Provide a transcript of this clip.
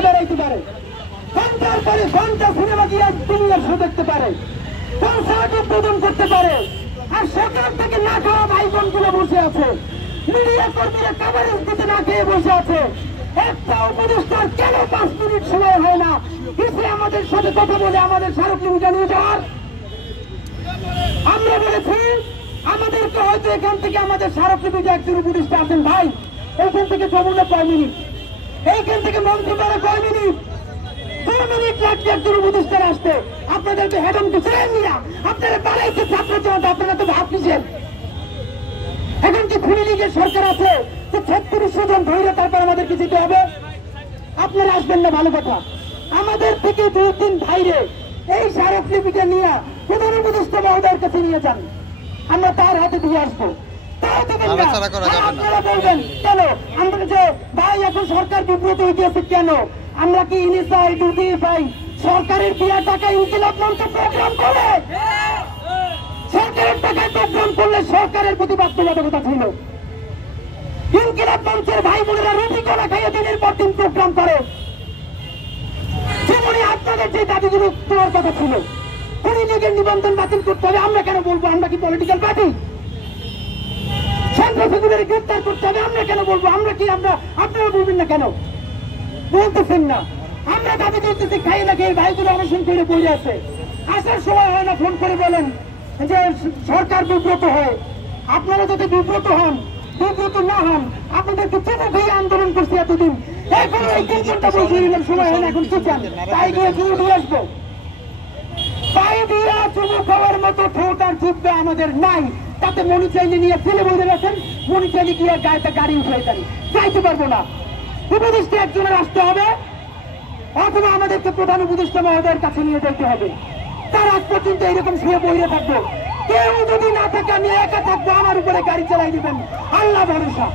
ঘুরে বেড়াইতে পারে, ঘন্টার পরে ঘন্টা সিনেমা গিয়ে দুনিয়ার শো দেখতে পারে, কনসার্ট উদ্বোধন করতে পারে। আর সরকার থেকে না খাওয়া ভাই বোন গুলো বসে আছে, মিডিয়া কর্মীরা কভারেজ দিতে না খেয়ে বসে আছে। একটা উপদেষ্টার কেন 5 মিনিট সময় হয় না এসে আমাদের সাথে কথা বলে আমাদের স্মারকলিপি জানিয়ে যাওয়ার? আমরা বলেছি আমাদেরকে হয়তো এখান থেকে আমাদের স্মারকলিপিতে একজন উপদেষ্টা আছেন ভাই, এইখান থেকে যমুনা 5 মিনিট, এইখান থেকে মন্ত্রীপাড়া 5 মিনিট, 2 মিনিট লাগছে একজন উপদেষ্টার আসতে। আপনাদের তো হেডম ছিলেন না, আপনারা বাড়াইছে ছাত্র জনতা, আপনারা তো ভাবছেন এখন কি খুনি লীগের সরকার আছে যে 3600 জন ধৈর্য তারপর আমাদেরকে যেতে হবে? আপনারা আসবেন না, ভালো কথা। আমাদের থেকে 2-3 ভাইরে এই স্মারকলিপিটা নিয়ে প্রধান উপদেষ্টা মহোদয়ের কাছে নিয়ে যান, আমরা তার হাতে দিয়ে আসবো। আপনারা বলবেন কেন আমরা যে ভাই এখন সরকার বিব্রত হয়ে গিয়েছে কেন? আমরা কি ইনিসাই ডিউটি পাই সরকারের দেওয়া টাকা ইনকিলাব মঞ্চ প্রোগ্রাম করে? সরকারের টাকায় প্রোগ্রাম করলে সরকারের প্রতি বাধ্যবাধকতা ছিল। ইনকিলাব মঞ্চের ভাই বোনেরা রুটি কলা খাইয়ে দিনের পর দিন প্রোগ্রাম করে। যেমনই আপনাদের যে দাবিগুলো তোলার কথা ছিল, খুনি লীগের নিবন্ধন বাতিল করতে হবে, আমরা কেন বলবো? আমরা কি পলিটিক্যাল পার্টি? সন্ত্রাসীদের গ্রেফতার করতে হবে, আমরা কেন বলবো? আমরা কি আপনারা বলবেন না কেন? বলতেছেন না। আমরা দাবি করতেছি খাই না খেয়ে ভাইগুলো অনশন করে বসে আছে, আসার সময় হয় না, ফোন করে বলেন যে সরকার বিব্রত হয়। আপনারা যদি বিব্রত হন, বিব্রত না হন, আপনাদেরকে চুমু খেয়ে আন্দোলন করছি এতদিন, এখন এই 3 ঘন্টা বসে দিলাম, সময় হয় না, এখন কি চান? তাই গিয়ে চুমু দিয়ে আসবো? তাই দিয়ে চুমু খাওয়ার মতো ঠোঁট আর জিভটা আমাদের নাই। তাতে মনি চাইলে নিয়ে ফেলে বলে গেছেন, মনি চাইলে গিয়ে গাড়ি উঠে যাইতে পারবো না। উপদেষ্টা একজনের আসতে হবে, অথবা আমাদেরকে প্রধান উপদেষ্টা মহোদয়ের কাছে নিয়ে যেতে হবে। তার আগ পর্যন্ত এইরকম শুয়ে বইয়ে থাকবো। কেউ যদি না থাকে আমি একা থাকবো, আমার উপরে গাড়ি চালাই দিবেন, আল্লাহ ভরসা।